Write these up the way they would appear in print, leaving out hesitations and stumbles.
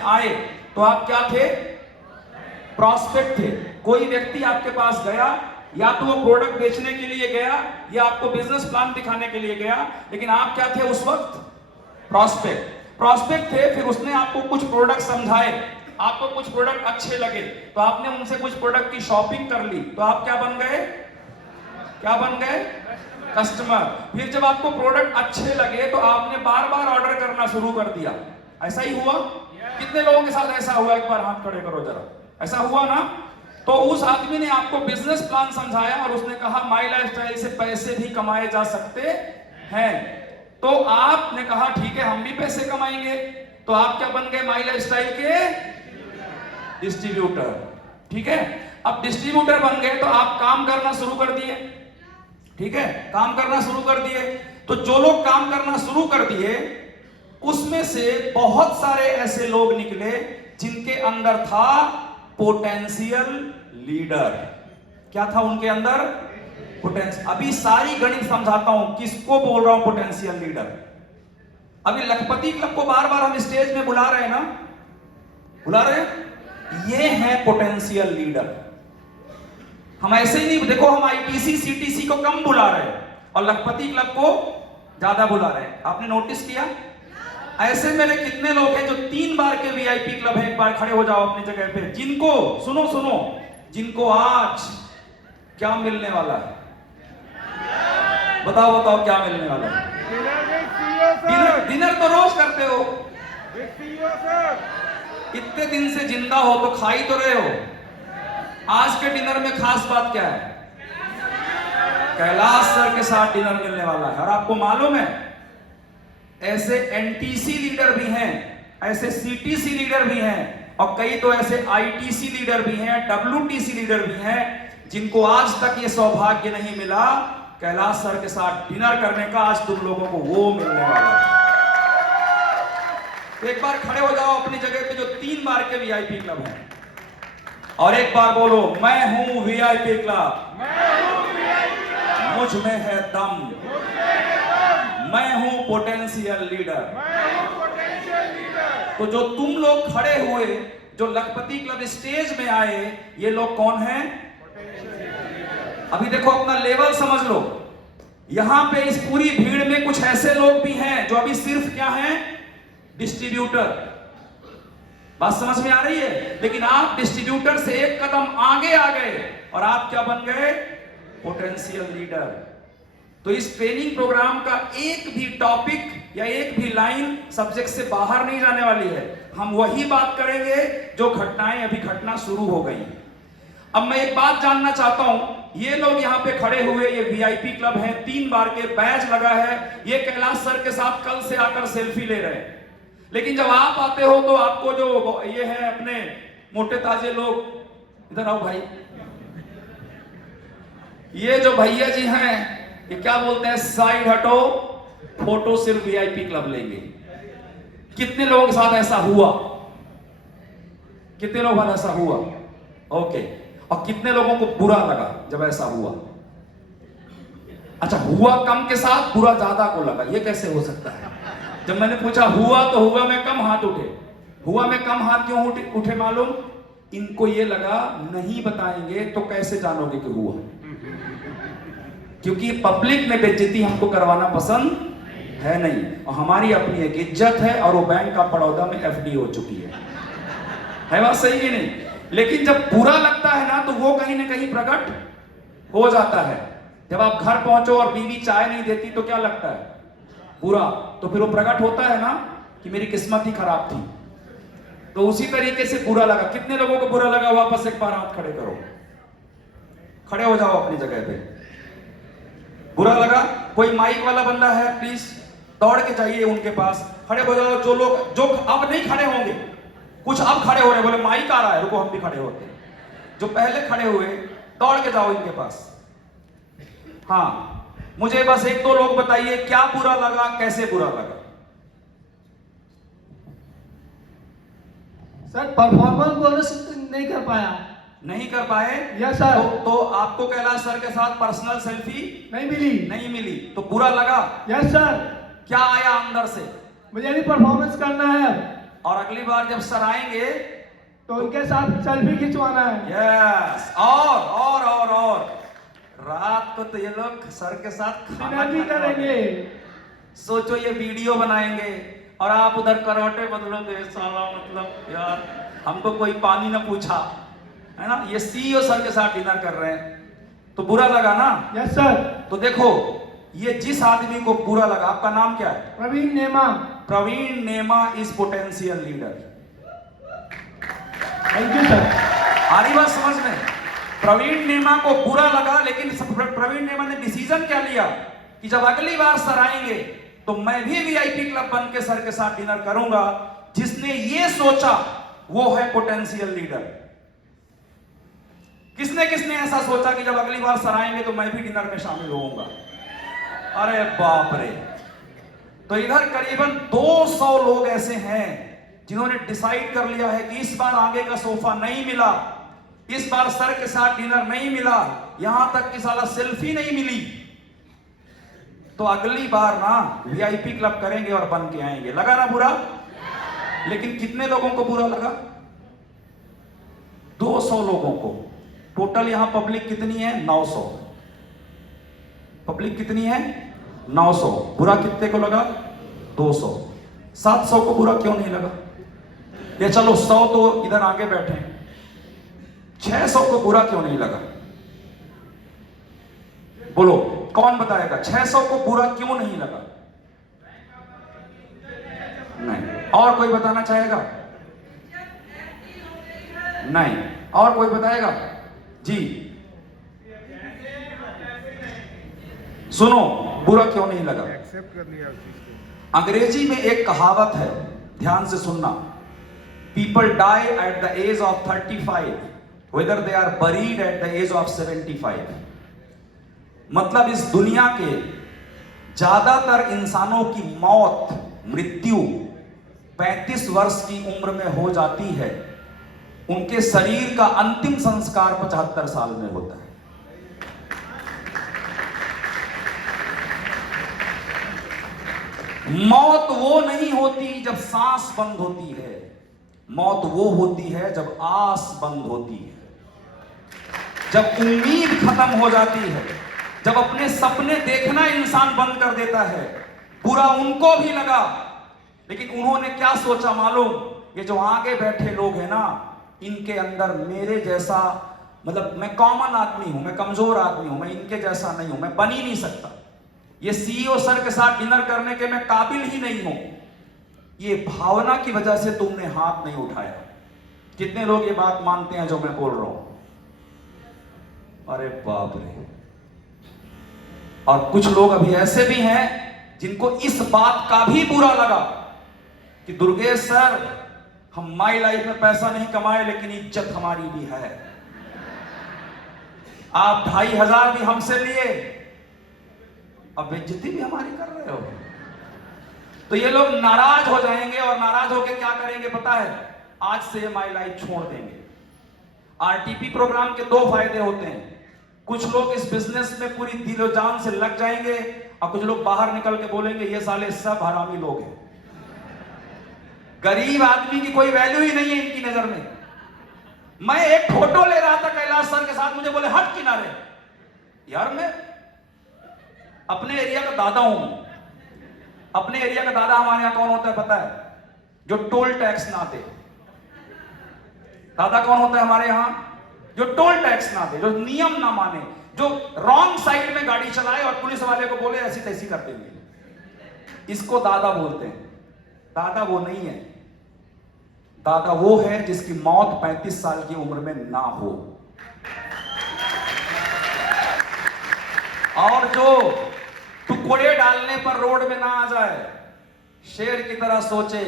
में आए तो आप क्या थे? प्रॉस्पेक्ट थे। कोई व्यक्ति आपके पास गया, या तो वो प्रोडक्ट बेचने के लिए गया या आपको बिजनेस प्लान दिखाने के लिए गया, लेकिन आप क्या थे उस वक्त? प्रॉस्पेक्ट थे। फिर उसने आपको कुछ प्रोडक्ट समझाए, आपको कुछ प्रोडक्ट अच्छे लगे तो आपने उनसे कुछ प्रोडक्ट की शॉपिंग कर ली, तो आप क्या बन गए? क्या बन गए? कस्टमर। फिर जब आपको प्रोडक्ट अच्छे लगे तो आपने बार बार ऑर्डर करना शुरू कर दिया। ऐसा ही हुआ? कितने लोगों के साथ ऐसा हुआ? एक बार हाथ खड़े करो जरा। ऐसा हुआ ना? तो उस आदमी ने आपको बिजनेस प्लान समझाया और उसने कहा माई लाइफस्टाइल से पैसे भी कमाए जा सकते हैं। तो आपने कहा ठीक है हम भी पैसे कमाएंगे, तो आप क्या बन गए? माई लाइफस्टाइल के डिस्ट्रीब्यूटर। ठीक है, अब डिस्ट्रीब्यूटर बन गए तो आप काम करना शुरू कर दिए। ठीक है, काम करना शुरू कर दिए। तो जो लोग काम करना शुरू कर दिए उसमें से बहुत सारे ऐसे लोग निकले जिनके अंदर था पोटेंशियल लीडर। क्या था उनके अंदर? पोटेंशियल। अभी सारी गणित समझाता हूं किसको बोल रहा हूं पोटेंशियल लीडर। अभी लखपति क्लब को बार बार हम स्टेज में बुला रहे हैं ना, बुला रहे हैं, ये है पोटेंशियल लीडर। हम ऐसे ही नहीं, देखो हम आईटीसी सीटीसी को कम बुला रहे हैं और लखपति क्लब को ज्यादा बुला रहे हैं। आपने नोटिस किया? ऐसे मेरे कितने लोग हैं जो 3 बार के वीआईपी क्लब हैं? एक बार खड़े हो जाओ अपनी जगह पे। जिनको सुनो सुनो, जिनको आज क्या मिलने वाला है? बताओ बताओ क्या मिलने वाला है? डिनर तो रोज करते हो, इतने दिन से जिंदा हो तो खा ही तो रहे हो। आज के डिनर में खास बात क्या है? कैलाश सर के साथ डिनर मिलने वाला है। और आपको मालूम है ऐसे एनटीसी लीडर भी हैं, ऐसे सीटीसी लीडर भी हैं और कई तो ऐसे आईटीसी लीडर भी हैं, डब्ल्यूटीसी लीडर भी हैं जिनको आज तक ये सौभाग्य नहीं मिला कैलाश सर के साथ डिनर करने का। आज तुम लोगों को वो मिलने वाला है। एक बार खड़े हो जाओ अपनी जगह पे जो 3 बार के वीआईपी क्लब हैं और एक बार बोलो मैं हूं वीआईपी क्लब, मुझ में है दम, मैं हूं पोटेंशियल लीडर। तो जो तुम लोग खड़े हुए, जो लखपति क्लब स्टेज में आए, ये लोग कौन हैं? अभी देखो अपना लेवल समझ लो। यहां पे इस पूरी भीड़ में कुछ ऐसे लोग भी हैं जो अभी सिर्फ क्या हैं? डिस्ट्रीब्यूटर। बात समझ में आ रही है? लेकिन आप डिस्ट्रीब्यूटर से एक कदम आगे आ गए और आप क्या बन गए? Potential leader. तो इस ट्रेनिंग प्रोग्राम का एक भी टॉपिक या एक भी लाइन सब्जेक्ट से बाहर नहीं जाने वाली है। हम वही बात करेंगे जो घटनाएं अभी घटना शुरू हो गई। अब मैं एक बात जानना चाहता हूं, ये लोग यहां पे खड़े हुए, ये वीआईपी क्लब है, 3 बार के बैच लगा है, ये कैलाश सर के साथ कल से आकर सेल्फी ले रहे हैं। लेकिन जब आप आते हो तो आपको जो ये है अपने मोटे ताजे लोग, इधर आओ भाई, ये जो भैया जी हैं ये क्या बोलते हैं? साइड हटो, फोटो सिर्फ वीआईपी क्लब लेंगे। कितने लोगों के साथ ऐसा हुआ? कितने लोगों के साथ ऐसा हुआ? ओके। और कितने लोगों को बुरा लगा जब ऐसा हुआ? अच्छा, हुआ कम के साथ, बुरा ज्यादा को लगा। ये कैसे हो सकता है? जब मैंने पूछा हुआ तो हुआ में कम हाथ उठे। हुआ में कम हाथ क्यों उठे मालूम? इनको ये लगा नहीं बताएंगे तो कैसे जानोगे कि हुआ। क्योंकि पब्लिक में बेइज्जती हमको करवाना पसंद है नहीं, और हमारी अपनी एक इज्जत है और वो बैंक का बड़ौदा में एफडी हो चुकी है बात सही है नहीं? लेकिन जब बुरा लगता है ना तो वो कहीं ना कहीं प्रकट हो जाता है। जब आप घर पहुंचो और बीवी चाय नहीं देती तो क्या लगता है? बुरा। तो फिर वो प्रकट होता है ना कि मेरी किस्मत ही खराब थी। तो उसी तरीके से बुरा लगा। कितने लोगों को बुरा लगा? वापस एक बार हाथ खड़े करो, खड़े हो जाओ अपनी जगह पे। बुरा लगा? कोई माइक वाला बंदा है प्लीज दौड़ के जाइए उनके पास, खड़े हो जाओ। जो लोग जो अब नहीं खड़े होंगे, कुछ अब खड़े हो रहे, बोले माइक आ रहा है, रुको हम भी खड़े होते हैं। जो पहले खड़े हुए दौड़ के जाओ इनके पास। हाँ, मुझे बस 1-2 लोग बताइए क्या बुरा लगा, कैसे बुरा लगा? सर परफॉर्मेंस बोनस नहीं कर पाया। नहीं कर पाए? Yes sir. तो आपको कैलाश सर के साथ पर्सनल सेल्फी नहीं मिली तो बुरा लगा? Yes sir. क्या आया अंदर से? मुझे भी परफॉर्मेंस करना है। और अगली बार जब सर आएंगे तो उनके साथ सेल्फी खिंचवाना है। यस, और रात को तो ये लोग सर के साथ खाना डिनर भी खाने वाले करेंगे। हैं। सोचो ये वीडियो बनाएंगे और आप उधर करवटे बदलोगे, साला मतलब यार हमको कोई पानी ना पूछा, है ना। ये सीईओ सर के साथ डिनर कर रहे हैं, तो बुरा लगा ना। Yes sir. तो देखो, ये जिस आदमी को बुरा लगा, आपका नाम क्या है? Praveen Nema. Praveen Nema is potential leader. Thank you sir. आ रही बात समझ में? प्रवीण नेमा को बुरा लगा, लेकिन प्रवीण नेमा ने डिसीजन क्या लिया कि जब अगली बार सर आएंगे तो मैं भी वीआईपी क्लब बन के सर के साथ डिनर करूंगा। जिसने ये सोचा वो है पोटेंशियल लीडर। किसने किसने ऐसा सोचा कि जब अगली बार सर आएंगे तो मैं भी डिनर में शामिल होऊंगा? अरे बाप रे। तो इधर करीबन 200 लोग ऐसे हैं जिन्होंने डिसाइड कर लिया है कि इस बार आगे का सोफा नहीं मिला, इस बार सर के साथ डिनर नहीं मिला, यहां तक कि साला सेल्फी नहीं मिली, तो अगली बार ना वीआईपी क्लब करेंगे और बन के आएंगे। लगा ना बुरा? लेकिन कितने लोगों को बुरा लगा? 200 लोगों को। टोटल यहां पब्लिक कितनी है? 900। पब्लिक कितनी है? 900। बुरा कितने को लगा? 200। 700 को बुरा क्यों नहीं लगा? या चलो 100 तो इधर आगे बैठे हैं, 600 को बुरा क्यों नहीं लगा? बोलो, कौन बताएगा 600 को बुरा क्यों नहीं लगा? नहीं। और कोई बताना चाहेगा? नहीं। और कोई बताएगा? जी सुनो, बुरा क्यों नहीं लगा? एक्सेप्ट कर लिया उस चीज को। अंग्रेजी में एक कहावत है, ध्यान से सुनना। People die at the age of 35 whether they are buried at the age of 75। मतलब इस दुनिया के ज्यादातर इंसानों की मौत, मृत्यु 35 वर्ष की उम्र में हो जाती है। उनके शरीर का अंतिम संस्कार 75 साल में होता है। मौत वो नहीं होती जब सांस बंद होती है, मौत वो होती है जब आस बंद होती है, जब उम्मीद खत्म हो जाती है, जब अपने सपने देखना इंसान बंद कर देता है। बुरा उनको भी लगा, लेकिन उन्होंने क्या सोचा मालूम? ये जो आगे बैठे लोग हैं ना, इनके अंदर मेरे जैसा, मतलब मैं कॉमन आदमी हूं, मैं कमजोर आदमी हूं, मैं इनके जैसा नहीं हूं, मैं बन ही नहीं सकता, ये सीईओ सर के साथ डिनर करने के मैं काबिल ही नहीं हूं। ये भावना की वजह से तुमने हाथ नहीं उठाया। कितने लोग ये बात मानते हैं जो मैं बोल रहा हूं? अरे बाप रे। और कुछ लोग अभी ऐसे भी हैं जिनको इस बात का भी बुरा लगा कि दुर्गेश सर, हम माई लाइफ में पैसा नहीं कमाए लेकिन इज्जत हमारी भी है। आप 2500 भी हमसे लिए, अब बेइज्जती भी हमारी कर रहे हो। तो ये लोग नाराज हो जाएंगे और नाराज होकर क्या करेंगे पता है? आज से माई लाइफ छोड़ देंगे। आरटीपी प्रोग्राम के 2 फायदे होते हैं। कुछ लोग इस बिजनेस में पूरी दिलो जान से लग जाएंगे और कुछ लोग बाहर निकल के बोलेंगे ये साले सब हरामी लोग हैं। गरीब आदमी की कोई वैल्यू ही नहीं है इनकी नजर में। मैं एक फोटो ले रहा था कैलाश सर के साथ, मुझे बोले हट किनारे। यार मैं अपने एरिया का दादा हूं। अपने एरिया का दादा हमारे यहां कौन होता है पता है? जो टोल टैक्स ना दे। दादा कौन होता है हमारे यहां? जो टोल टैक्स ना दे, जो नियम ना माने, जो रॉन्ग साइड में गाड़ी चलाए और पुलिस वाले को बोले ऐसी तैसी कर देंगे, इसको दादा बोलते हैं। दादा वो नहीं है। दादा वो है जिसकी मौत 35 साल की उम्र में ना हो। और जो टुकड़े डालने पर रोड में ना आ जाए, शेर की तरह सोचे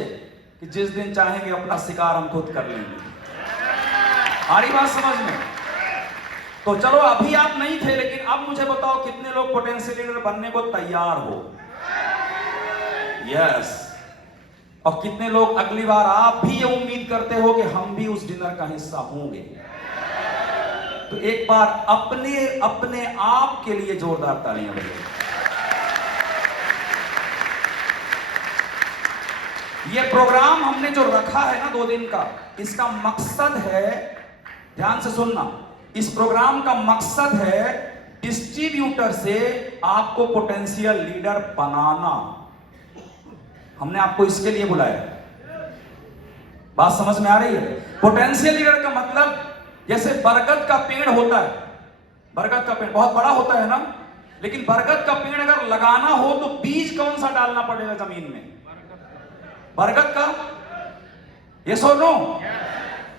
कि जिस दिन चाहेंगे अपना शिकार हम खुद कर लेंगे। आ रही बात समझ में? तो चलो अभी आप नहीं थे, लेकिन अब मुझे बताओ कितने लोग पोटेंशियल लीडर बनने को तैयार हो? यस। और कितने लोग अगली बार आप भी ये उम्मीद करते हो कि हम भी उस डिनर का हिस्सा होंगे? तो एक बार अपने अपने आप के लिए जोरदार तालियां बजाइए। ये प्रोग्राम हमने जो रखा है ना 2 दिन का, इसका मकसद है, ध्यान से सुनना, इस प्रोग्राम का मकसद है डिस्ट्रीब्यूटर से आपको पोटेंशियल लीडर बनाना। हमने आपको इसके लिए बुलाया। बात समझ में आ रही है? पोटेंशियल लीडर का मतलब, जैसे बरगद का पेड़ होता है, बरगद का पेड़ बहुत बड़ा होता है ना, लेकिन बरगद का पेड़ अगर लगाना हो तो बीज कौन सा डालना पड़ेगा जमीन में? बरगद का। ये सो नो,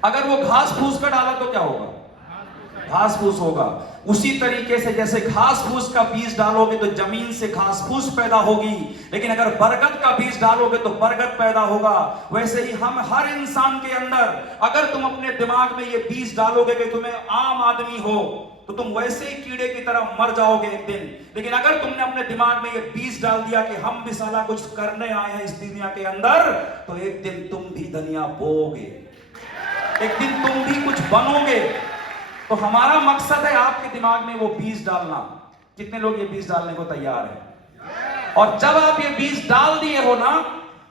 अगर वो घास फूस का डाला तो क्या होगा? घास फूस होगा। उसी तरीके से जैसे घास फूस का बीज डालोगे तो जमीन से घास फूस पैदा होगी, लेकिन अगर बरगद का बीज डालोगे तो बरगद पैदा होगा। वैसे ही हम हर इंसान के अंदर, अगर तुम अपने दिमाग में ये बीज डालोगे कि तुम्हें आम आदमी हो, तो तुम वैसे ही कीड़े की तरह मर जाओगे एक दिन। लेकिन अगर तुमने अपने दिमाग में ये बीज डाल दिया कि हम भी साला कुछ करने आए हैं इस दुनिया के अंदर, तो एक दिन तुम भी दुनिया बोओगे, एक दिन तुम भी कुछ बनोगे। तो हमारा मकसद है आपके दिमाग में वो बीज डालना। कितने लोग ये बीज डालने को तैयार हैं? और जब आप ये बीज डाल दिए हो ना,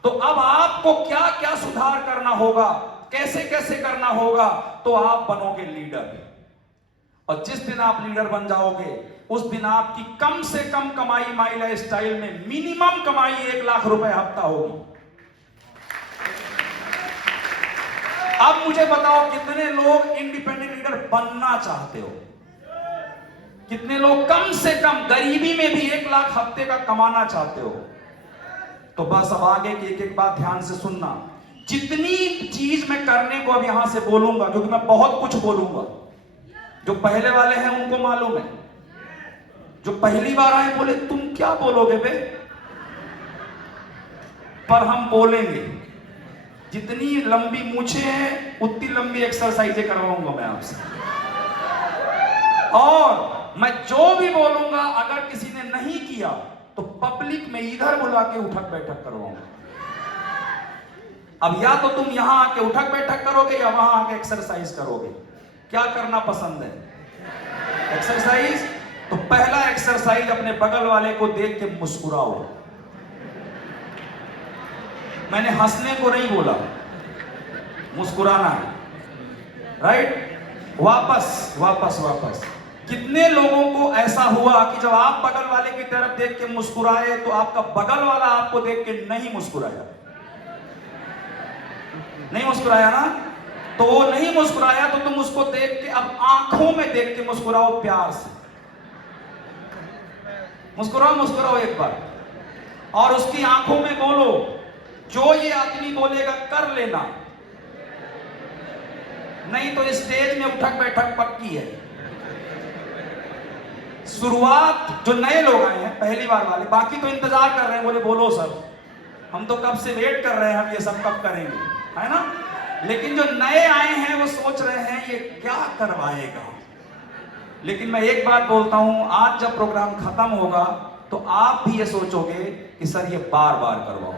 तो अब आपको क्या क्या सुधार करना होगा, कैसे कैसे करना होगा, तो आप बनोगे लीडर। और जिस दिन आप लीडर बन जाओगे, उस दिन आपकी कम से कम कमाई माई लाइफ स्टाइल में मिनिमम कमाई 1 लाख रुपए हफ्ता होगी। अब मुझे बताओ कितने लोग इंडिपेंडेंट लीडर बनना चाहते हो? कितने लोग कम से कम गरीबी में भी 1 लाख हफ्ते का कमाना चाहते हो? तो बस अब आगे की एक एक बात ध्यान से सुनना। जितनी चीज मैं करने को अब यहां से बोलूंगा, क्योंकि मैं बहुत कुछ बोलूंगा, जो पहले वाले हैं उनको मालूम है, जो पहली बार आए बोले तुम क्या बोलोगे बे, पर हम बोलेंगे। जितनी लंबी मूछें हैं उतनी लंबी एक्सरसाइजें करवाऊंगा मैं आपसे। और मैं जो भी बोलूंगा अगर किसी ने नहीं किया तो पब्लिक में इधर बुला के उठक बैठक करवाऊंगा। अब या तो तुम यहां आके उठक बैठक करोगे या वहां आके एक्सरसाइज करोगे। क्या करना पसंद है? एक्सरसाइज। तो पहला एक्सरसाइज, अपने बगल वाले को देख के मुस्कुराओ। मैंने हंसने को नहीं बोला, मुस्कुराना है, राइट? वापस वापस वापस। कितने लोगों को ऐसा हुआ कि जब आप बगल वाले की तरफ देख के मुस्कुराए तो आपका बगल वाला आपको देख के नहीं मुस्कुराया? नहीं मुस्कुराया ना? तो वो नहीं मुस्कुराया तो तुम उसको देख के अब आंखों में देख के मुस्कुराओ, प्यार से मुस्कुराओ, मुस्कुराओ एक बार, और उसकी आंखों में बोलो, जो ये आदमी बोलेगा कर लेना, नहीं तो स्टेज में उठक बैठक पक्की है। शुरुआत जो नए लोग आए हैं, पहली बार वाले, बाकी तो इंतजार कर रहे हैं, बोले बोलो सर, हम तो कब से वेट कर रहे हैं, हम ये सब कब करेंगे, है ना? लेकिन जो नए आए हैं वो सोच रहे हैं ये क्या करवाएगा। लेकिन मैं एक बात बोलता हूं, आज जब प्रोग्राम खत्म होगा तो आप भी ये सोचोगे कि सर ये बार बार करवाओ,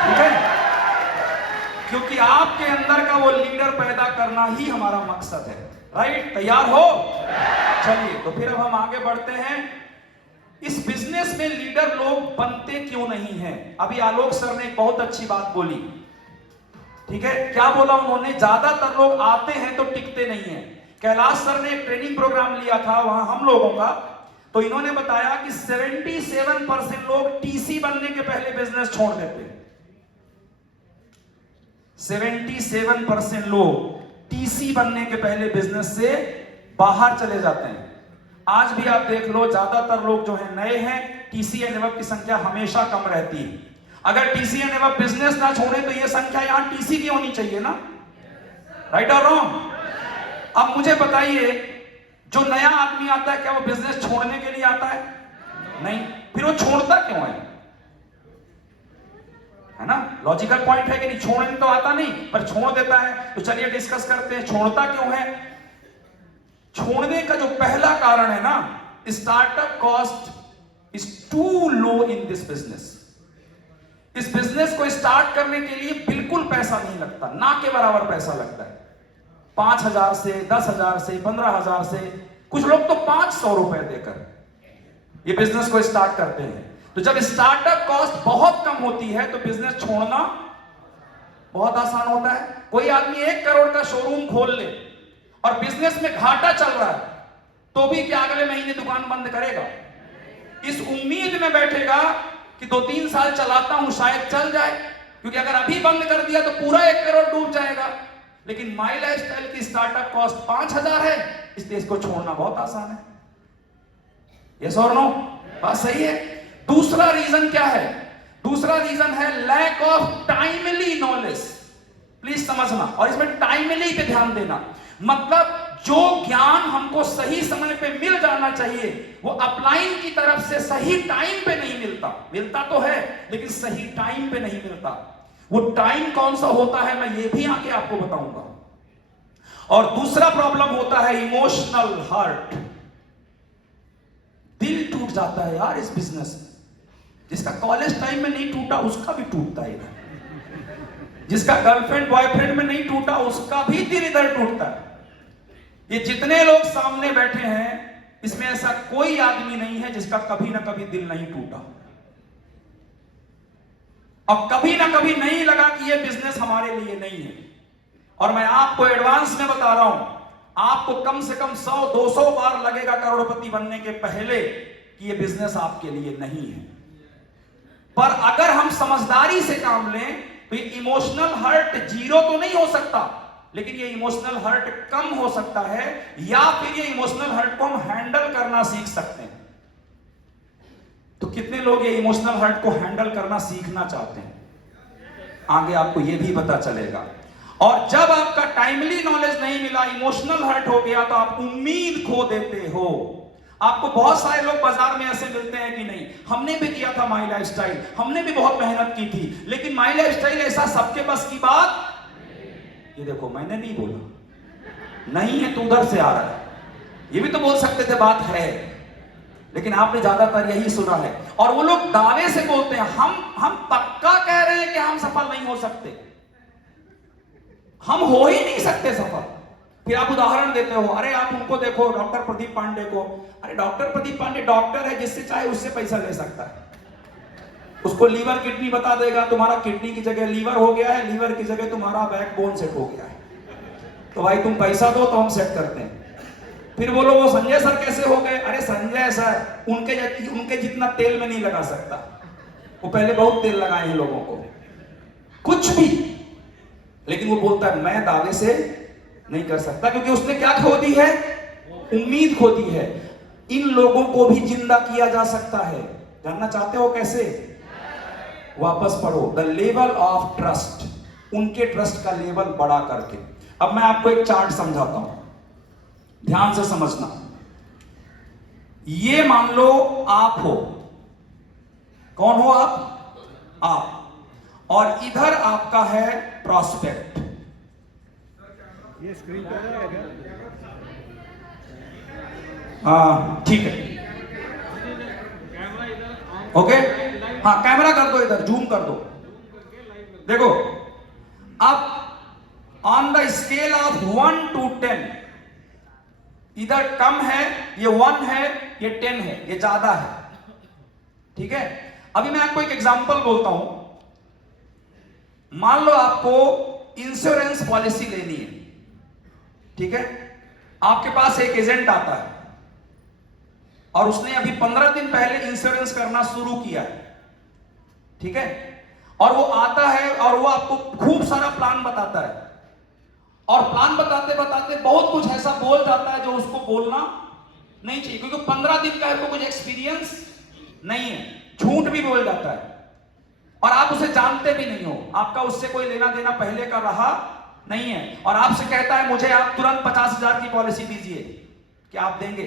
ठीक है? क्योंकि आपके अंदर का वो लीडर पैदा करना ही हमारा मकसद है, राइट? तैयार हो? चलिए, तो फिर अब हम आगे बढ़ते हैं। इस बिजनेस में लीडर लोग बनते क्यों नहीं हैं? अभी आलोक सर ने एक बहुत अच्छी बात बोली, ठीक है? क्या बोला उन्होंने? ज्यादातर लोग आते हैं तो टिकते नहीं हैं। कैलाश सर ने एक ट्रेनिंग प्रोग्राम लिया था वहां हम लोगों का, तो इन्होंने बताया कि 77% लोग टीसी बनने के पहले बिजनेस छोड़ देते हैं। 77% लोग टीसी बनने के पहले बिजनेस से बाहर चले जाते हैं। आज भी आप देख लो, ज्यादातर लोग जो है नए हैं, टीसी एंड अबव की संख्या हमेशा कम रहती है। अगर टीसी एंड अबव बिजनेस ना छोड़े तो ये संख्या यहां टीसी की होनी चाहिए ना, राइट और रॉन्ग? अब मुझे बताइए, जो नया आदमी आता है क्या वो बिजनेस छोड़ने के लिए आता है? नहीं। फिर वो छोड़ता क्यों है ना? लॉजिकल पॉइंट है कि नहीं? छोड़ने तो आता नहीं पर छोड़ देता है। तो चलिए डिस्कस करते हैं, छोड़ता क्यों है? छोड़ने का जो पहला कारण है ना, startup cost is too low in this business. इस बिजनेस को स्टार्ट करने के लिए बिल्कुल पैसा नहीं लगता, ना के बराबर पैसा लगता है। 5,000 से, 10,000 से, 15,000 से, कुछ लोग तो 500 रुपए देकर ये बिजनेस को स्टार्ट करते हैं। तो जब स्टार्टअप कॉस्ट बहुत कम होती है तो बिजनेस छोड़ना बहुत आसान होता है। कोई आदमी 1 करोड़ का शोरूम खोल ले और बिजनेस में घाटा चल रहा है तो भी क्या अगले महीने दुकान बंद करेगा? इस उम्मीद में बैठेगा कि 2-3 साल चलाता हूं शायद चल जाए, क्योंकि अगर अभी बंद कर दिया तो पूरा 1 करोड़ डूब जाएगा। लेकिन माई लाइफस्टाइल की स्टार्टअप कॉस्ट 5,000 है, इसलिए इसको छोड़ना बहुत आसान है। यस और नो? बात सही है। दूसरा रीजन क्या है? दूसरा रीजन है lack of timely knowledge. Please समझना, और इसमें टाइमली पे ध्यान देना। मतलब जो ज्ञान हमको सही समय पे मिल जाना चाहिए वो अपलाइन की तरफ से सही टाइम पे नहीं मिलता। मिलता तो है लेकिन सही टाइम पे नहीं मिलता। वो टाइम कौन सा होता है मैं ये भी आगे आपको बताऊंगा। और दूसरा प्रॉब्लम होता है इमोशनल हर्ट। दिल टूट जाता है यार इस बिजनेस में। जिसका कॉलेज टाइम में नहीं टूटा उसका भी टूटता है इधर। जिसका गर्लफ्रेंड बॉयफ्रेंड में नहीं टूटा उसका भी दिल इधर टूटता है। ये जितने लोग सामने बैठे हैं इसमें ऐसा कोई आदमी नहीं है जिसका कभी ना कभी दिल नहीं टूटा और कभी ना कभी नहीं लगा कि ये बिजनेस हमारे लिए नहीं है। और मैं आपको एडवांस में बता रहा हूं, आपको कम से कम 100-200 बार लगेगा करोड़पति बनने के पहले कि ये बिजनेस आपके लिए नहीं है। पर अगर हम समझदारी से काम लें तो ये इमोशनल हर्ट 0 तो नहीं हो सकता, लेकिन ये इमोशनल हर्ट कम हो सकता है, या फिर ये इमोशनल हर्ट को हम हैंडल करना सीख सकते हैं। तो कितने लोग ये इमोशनल हर्ट को हैंडल करना सीखना चाहते हैं? आगे आपको ये भी पता चलेगा। और जब आपका टाइमली नॉलेज नहीं मिला, इमोशनल हर्ट हो गया, तो आप उम्मीद खो देते हो। आपको बहुत सारे लोग बाजार में ऐसे मिलते हैं कि नहीं हमने भी किया था माई लाइफस्टाइल, हमने भी बहुत मेहनत की थी, लेकिन माई लाइफस्टाइल ऐसा सबके बस की बात। ये देखो मैंने नहीं बोला नहीं है तो उधर से आ रहा है, ये भी तो बोल सकते थे बात है, लेकिन आपने ज्यादातर यही सुना है। और वो लोग दावे से बोलते हैं हम पक्का कह रहे हैं कि हम सफल नहीं हो सकते, हम हो ही नहीं सकते सफल। फिर आप उदाहरण देते हो, अरे आप उनको देखो डॉक्टर प्रदीप पांडे को। अरे डॉक्टर प्रदीप पांडे डॉक्टर है, जिससे चाहे उससे पैसा ले सकता है। उसको लीवर किडनी बता देगा, तुम्हारा किडनी की जगह लीवर हो गया है, लीवर की जगह तुम्हारा बैकबोन सेट हो गया है, तो भाई तुम पैसा दो तो हम सेट करते हैं। फिर बोलो वो संजय सर कैसे हो गए? अरे संजय सर उनके जितना तेल में नहीं लगा सकता, वो पहले बहुत तेल लगाए हैं लोगों को, कुछ भी। लेकिन वो बोलता है मैं दावे से नहीं कर सकता, क्योंकि उसने क्या खो दी है? उम्मीद खो दी है। इन लोगों को भी जिंदा किया जा सकता है। जानना चाहते हो कैसे? वापस पढ़ो द लेवल ऑफ ट्रस्ट, उनके ट्रस्ट का लेवल बढ़ा करके। अब मैं आपको एक चार्ट समझाता हूं, ध्यान से समझना। ये मान लो आप हो, कौन हो आप, और इधर आपका है प्रॉस्पेक्ट। ये स्क्रीन पर है क्या? हाँ ठीक है, ओके। हाँ कैमरा कर दो, इधर जूम कर दो। देखो अब on the scale of 1 to 10, इधर कम है, ये 1 है, ये 10 है, ये ज्यादा है, ठीक है। अभी मैं आपको एक एग्जांपल बोलता हूं। मान लो आपको इंश्योरेंस पॉलिसी लेनी है, ठीक है। आपके पास एक एजेंट आता है और उसने अभी 15 दिन पहले इंश्योरेंस करना शुरू किया है, ठीक है। और वो आता है और वो आपको खूब सारा प्लान बताता है, और प्लान बताते बताते बहुत कुछ ऐसा बोल जाता है जो उसको बोलना नहीं चाहिए, क्योंकि 15 दिन का है, कुछ एक्सपीरियंस नहीं है, झूठ भी बोल जाता है और आप उसे जानते भी नहीं हो, आपका उससे कोई लेना देना पहले का रहा नहीं है, और आपसे कहता है मुझे आप तुरंत 50,000 की पॉलिसी दीजिए, क्या आप देंगे?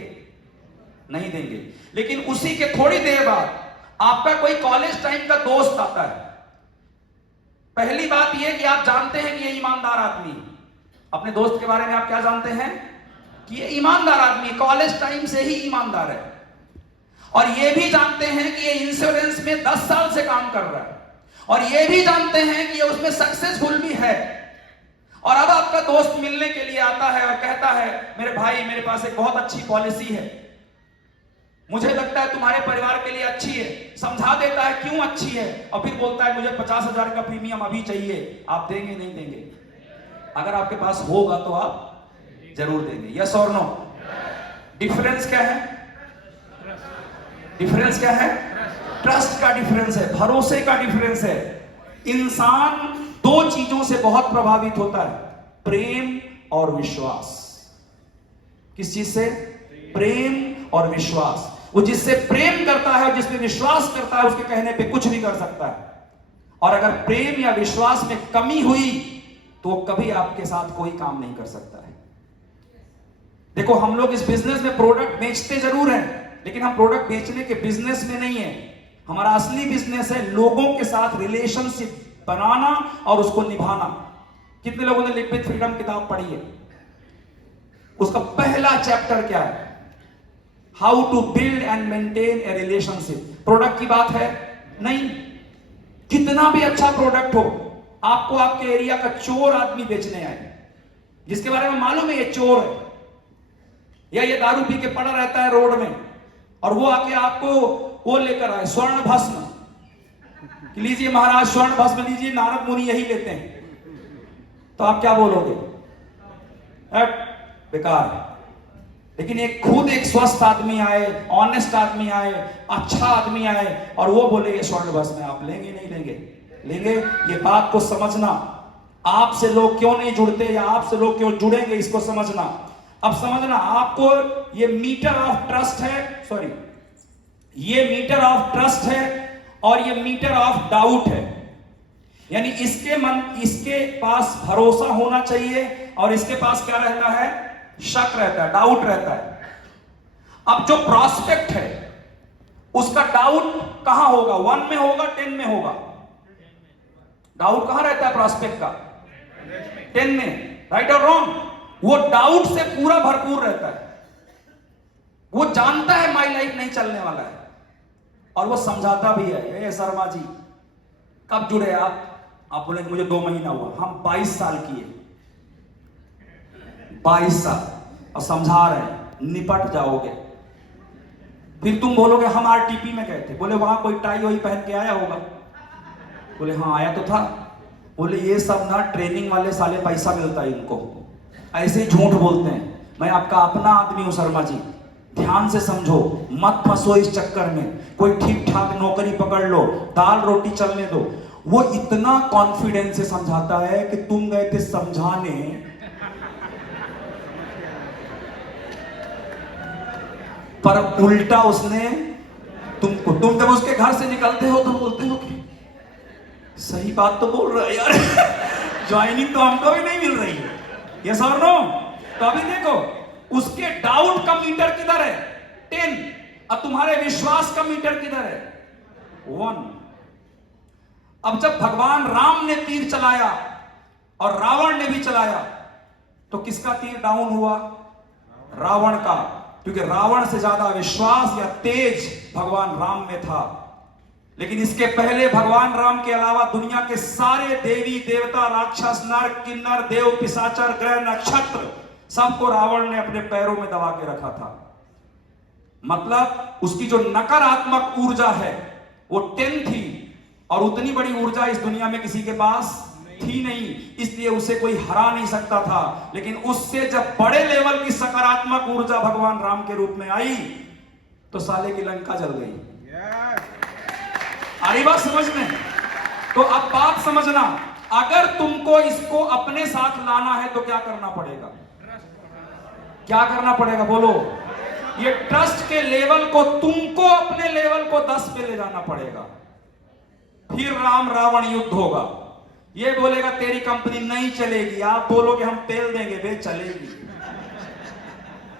नहीं देंगे। लेकिन उसी के थोड़ी देर बाद आपका कोई कॉलेज टाइम का दोस्त आता है। पहली बात यह कि आप जानते हैं कि ये ईमानदार आदमी, अपने दोस्त के बारे में आप क्या जानते हैं? कि ये ईमानदार आदमी, कॉलेज टाइम से ही ईमानदार है, और ये भी जानते हैं कि ये इंश्योरेंस में 10 साल से काम कर रहा है, और ये भी जानते हैं कि ये उसमें सक्सेसफुल भी है। और अब आपका दोस्त मिलने के लिए आता है और कहता है मेरे भाई मेरे पास एक बहुत अच्छी पॉलिसी है, मुझे लगता है तुम्हारे परिवार के लिए अच्छी है, समझा देता है क्यों अच्छी है, और फिर बोलता है मुझे 50,000 का प्रीमियम अभी चाहिए। आप देंगे नहीं देंगे? अगर आपके पास होगा तो आप जरूर देंगे। यस और नो? डिफरेंस क्या है? डिफरेंस क्या है? ट्रस्ट का डिफरेंस है, भरोसे का डिफरेंस है। इंसान दो चीजों से बहुत प्रभावित होता है, प्रेम और विश्वास। किस चीज से? प्रेम और विश्वास। वो जिससे प्रेम करता है और जिसमें विश्वास करता है उसके कहने पे कुछ भी कर सकता है। और अगर प्रेम या विश्वास में कमी हुई तो वो कभी आपके साथ कोई काम नहीं कर सकता है। देखो, हम लोग इस बिजनेस में प्रोडक्ट बेचते जरूर हैं, लेकिन हम प्रोडक्ट बेचने के बिजनेस में नहीं है। हमारा असली बिजनेस है लोगों के साथ रिलेशनशिप बनाना और उसको निभाना। कितने लोगों ने लिव विद फ्रीडम किताब पढ़ी है? उसका पहला चैप्टर क्या है? How to build and maintain a relationship. Product की बात है नहीं। कितना भी अच्छा प्रोडक्ट हो, आपको आपके एरिया का चोर आदमी बेचने आए, जिसके बारे में मालूम है ये चोर है, या ये दारू पी के पड़ा रहता है रोड में, और वो आके आपको वो लेकर आए स्वर्ण भस्म, कि लीजिए महाराज स्वर्ण भस्म लीजिए, नारद मुनि यही लेते हैं, तो आप क्या बोलोगे? बेकार है। लेकिन एक खुद एक स्वस्थ आदमी आए, ऑनेस्ट आदमी आए, अच्छा आदमी आए, और वो बोले ये स्वर्ण भस्म है, आप लेंगे नहीं लेंगे? लेंगे। ये बात को समझना, आपसे लोग क्यों नहीं जुड़ते या आपसे लोग क्यों जुड़ेंगे इसको समझना। अब समझना, आपको ये मीटर ऑफ ट्रस्ट है, सॉरी, ये मीटर ऑफ ट्रस्ट है और ये मीटर ऑफ डाउट है। यानी इसके पास भरोसा होना चाहिए और इसके पास क्या रहता है? शक रहता है, डाउट रहता है। अब जो प्रॉस्पेक्ट है उसका डाउट कहां होगा? 1 में होगा, 10 में होगा? डाउट कहां रहता है प्रॉस्पेक्ट का? 10 में। राइट और रॉन्ग? वो डाउट से पूरा भरपूर रहता है। वो जानता है माई लाइफ नहीं चलने वाला है, और वो समझाता भी है। ये शर्मा जी कब जुड़े आप बोलेंगे मुझे 2 महीना हुआ। हम 22 साल किए, 22 साल, और समझा रहे हैं निपट जाओगे। फिर तुम बोलोगे हम आरटीपी में गए थे, बोले वहां कोई टाई वाई पहन के आया होगा? बोले हाँ आया तो था। बोले ये सब ना ट्रेनिंग वाले साले पैसा मिलता है इनको, ऐसे ही झूठ बोलते हैं। मैं आपका अपना आदमी हूं शर्मा जी, ध्यान से समझो, मत फंसो इस चक्कर में। कोई ठीक ठाक नौकरी पकड़ लो, दाल रोटी चलने दो। वो इतना कॉन्फिडेंस से समझाता है कि तुम गए थे समझाने, पर उल्टा उसने तुमको, तुम जब उसके घर से निकलते हो तो बोलते हो कि सही बात तो बोल रहा है यार ज्वाइनिंग तो हमको भी नहीं मिल रही है। यस और नो? तो अभी देखो, उसके डाउट का मीटर किधर है? 10, और तुम्हारे विश्वास का मीटर किधर है? 1। अब जब भगवान राम ने तीर चलाया और रावण ने भी चलाया, तो किसका तीर डाउन हुआ? रावण का, क्योंकि रावण से ज्यादा विश्वास या तेज भगवान राम में था। लेकिन इसके पहले भगवान राम के अलावा दुनिया के सारे देवी देवता, राक्षस, नर, किन्नर, देव, पिशाचर, ग्रह, नक्षत्र, सबको रावण ने अपने पैरों में दबा के रखा था। मतलब उसकी जो नकारात्मक ऊर्जा है वो 10 थी, और उतनी बड़ी ऊर्जा इस दुनिया में किसी के पास थी नहीं, इसलिए उसे कोई हरा नहीं सकता था। लेकिन उससे जब बड़े लेवल की सकारात्मक ऊर्जा भगवान राम के रूप में आई तो साले की लंका जल गई। आई बात समझ में? तो अब बात समझना, अगर तुमको इसको अपने साथ लाना है तो क्या करना पड़ेगा? क्या करना पड़ेगा बोलो? ये ट्रस्ट के लेवल को तुमको अपने लेवल को 10 पे ले जाना पड़ेगा। फिर राम रावण युद्ध होगा। ये बोलेगा तेरी कंपनी नहीं चलेगी, आप बोलोगे हम तेल देंगे, वे चलेगी।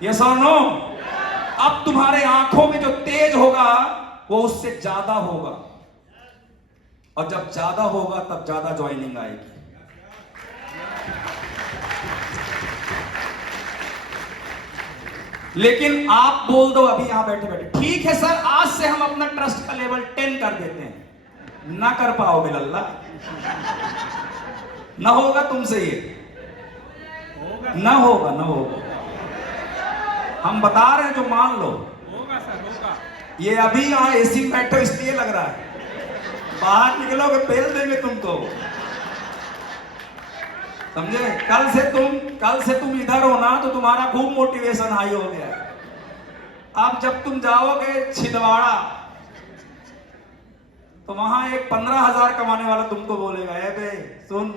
यस और नो? अब तुम्हारे आंखों में जो तेज होगा वो उससे ज्यादा होगा, और जब ज्यादा होगा तब ज्यादा ज्वाइनिंग आएगी। लेकिन आप बोल दो अभी यहां बैठे बैठे, ठीक है सर आज से हम अपना ट्रस्ट का लेवल 10 कर देते हैं, ना कर पाओगे लल्ला, ना होगा तुमसे ये, ना होगा, ना होगा। हम बता रहे हैं जो मान लो, होगा सर, होगा। ये अभी यहाँ एसी में बैठे हो इसलिए लग रहा है, बाहर निकलोगे पेल देंगे तुमको, समझे? कल से तुम इधर हो ना तो तुम्हारा खूब मोटिवेशन हाई हो गया है। अब जब तुम जाओगे छिंदवाड़ा तो वहां एक 15,000 कमाने वाला तुमको बोलेगा, ए बे सुन,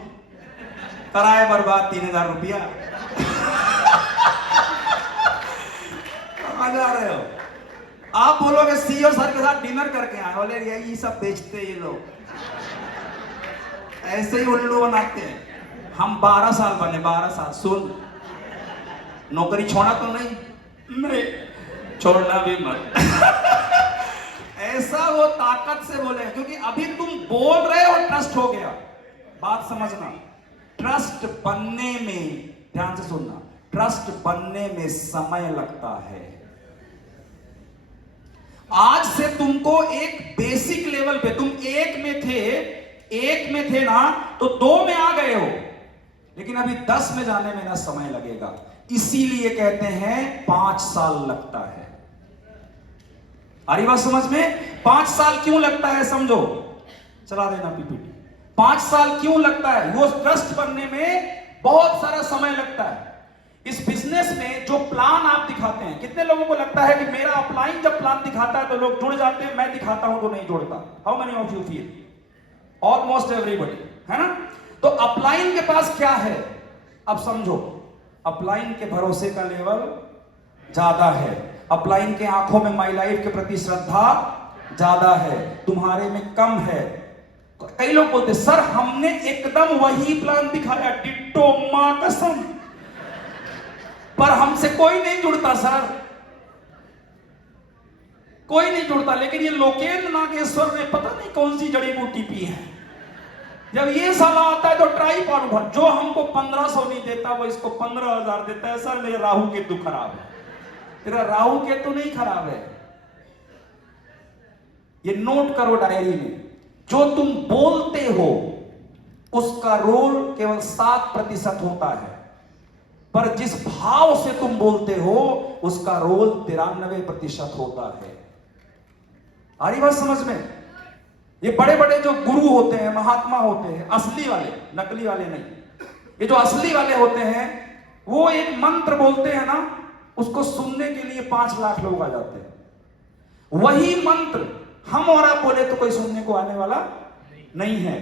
कराए बर्बाद 3,000 रुपया। कहाँ जा रहे हो? आप बोलोगे सीईओ सर के साथ डिनर करके आए, बोले ये सब बेचते ये लोग, ऐसे ही उल्लू बनाते हैं। हम 12 साल बने, 12 साल। सुन, नौकरी छोड़ा तो नहीं, छोड़ना भी मत। ऐसा वो ताकत से बोले, क्योंकि अभी तुम बोल रहे हो, ट्रस्ट हो गया। बात समझना, ट्रस्ट बनने में, ध्यान से सुनना, ट्रस्ट बनने में समय लगता है। आज से तुमको एक बेसिक लेवल पे, तुम एक में थे ना तो 2 में आ गए हो, लेकिन अभी 10 में जाने में ना समय लगेगा। इसीलिए कहते हैं 5 साल लगता है। आ रही बात समझ में? 5 साल क्यों लगता है समझो, चला देना पीपीटी। 5 साल क्यों लगता है? वो ट्रस्ट बनने में बहुत सारा समय लगता है। इस बिजनेस में जो प्लान आप दिखाते हैं, कितने लोगों को लगता है कि मेरा अपलाइन जब प्लान दिखाता है तो लोग जुड़ जाते हैं, मैं दिखाता हूं तो नहीं जुड़ता? How many of you feel? Almost everybody, है ना? तो अपलाइन के पास क्या है अब समझो। अपलाइन के भरोसे का लेवल ज्यादा है, अपलाइन के आंखों में माई लाइफ के प्रति श्रद्धा ज्यादा है, तुम्हारे में कम है। कई लोग बोलते सर हमने एकदम वही प्लान दिखाया, डिट्टो मां कसम, पर हमसे कोई नहीं जुड़ता सर, कोई नहीं जुड़ता। लेकिन ये लोकेंद्र नागेश्वर ने पता नहीं कौन सी जड़ी बूटी पी है, जब ये साला आता है तो ट्राइपॉड भर, जो हमको 1500 नहीं देता वो इसको 15,000 देता है। सर मेरे राहु केतु खराब है। तेरा राहु केतु नहीं खराब है, ये नोट करो डायरी में। जो तुम बोलते हो उसका रोल केवल 7% होता है, पर जिस भाव से तुम बोलते हो उसका रोल 93% होता है। आ रही बात समझ में? ये बड़े बड़े जो गुरु होते हैं, महात्मा होते हैं, असली वाले, नकली वाले नहीं, ये जो असली वाले होते हैं, वो एक मंत्र बोलते हैं ना, उसको सुनने के लिए 5 लाख लोग आ जाते हैं। वही मंत्र हम और आप बोले तो कोई सुनने को आने वाला नहीं है,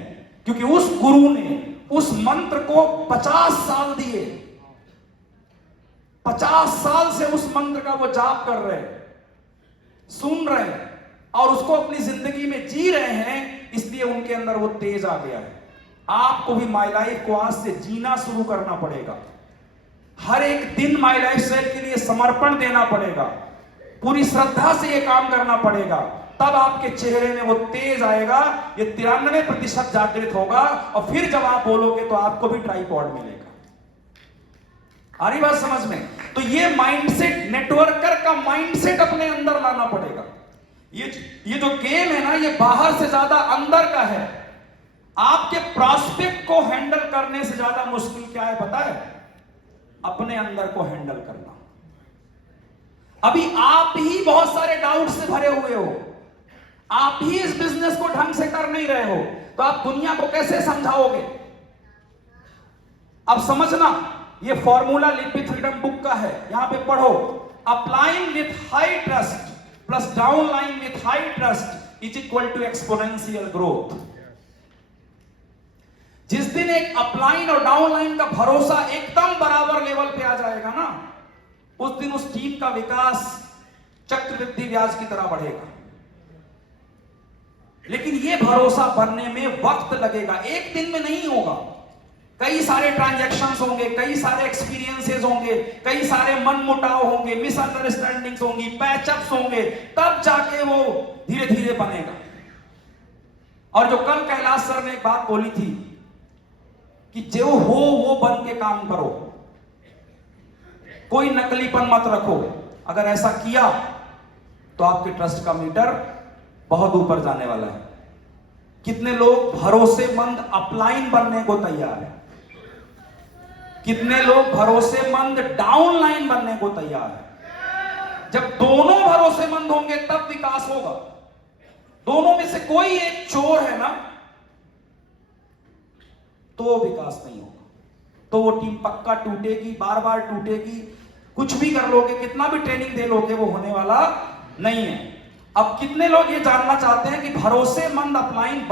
क्योंकि उस गुरु ने उस मंत्र को 50 साल दिए, 50 साल से उस मंत्र का वो जाप कर रहे हैं, सुन रहे हैं और उसको अपनी जिंदगी में जी रहे हैं, इसलिए उनके अंदर वो तेज आ गया है। आपको भी माई लाइफ को आज से जीना शुरू करना पड़ेगा। हर एक दिन माई लाइफ स्टाइल के लिए समर्पण देना पड़ेगा, पूरी श्रद्धा से ये काम करना पड़ेगा, तब आपके चेहरे में वो तेज आएगा, ये 93% जागृत होगा, और फिर जब आप बोलोगे तो आपको भी ट्राइपॉड मिलेगा। आ रही बात समझ में? तो ये माइंडसेट, नेटवर्कर का माइंडसेट अपने अंदर लाना पड़ेगा। ये जो गेम है ना, ये बाहर से ज्यादा अंदर का है। आपके प्रॉस्पेक्ट को हैंडल करने से ज्यादा मुश्किल क्या है पता है? अपने अंदर को हैंडल करना। अभी आप ही बहुत सारे डाउट से भरे हुए हो, आप ही इस बिजनेस को ढंग से कर नहीं रहे हो, तो आप दुनिया को कैसे समझाओगे? अब समझना, ये फॉर्मूला लिपि फ्रीडम बुक का है, यहां पे पढ़ो। Upline with high trust plus downline with high trust is equal to exponential growth. जिस दिन एक अपलाइन और डाउनलाइन का भरोसा एकदम बराबर लेवल पे आ जाएगा ना, उस दिन उस टीम का विकास चक्रवृद्धि ब्याज की तरह बढ़ेगा। लेकिन यह भरोसा बनने में वक्त लगेगा, एक दिन में नहीं होगा। कई सारे ट्रांजैक्शंस होंगे, कई सारे एक्सपीरियंसेस होंगे, कई सारे मनमुटाव होंगे, मिसअंडरस्टैंडिंग्स होंगी, पैचअप्स होंगे, तब जाके वो धीरे धीरे बनेगा। और जो कल कैलाश सर ने एक बात बोली थी कि जो हो वो बन के काम करो, कोई नकलीपन मत रखो। अगर ऐसा किया तो आपके ट्रस्ट का मीटर बहुत ऊपर जाने वाला है। कितने लोग भरोसेमंद अपलाइन बनने को तैयार है? कितने लोग भरोसेमंद डाउनलाइन बनने को तैयार है? जब दोनों भरोसेमंद होंगे तब विकास होगा। दोनों में से कोई एक चोर है ना, तो विकास नहीं होगा। तो वो टीम पक्का टूटेगी, बार बार टूटेगी। कुछ भी कर लोगे, कितना भी ट्रेनिंग दे लोगे, वो होने वाला नहीं है। अब कितने लोग ये जानना चाहते हैं कि भरोसेमंद अपलाइन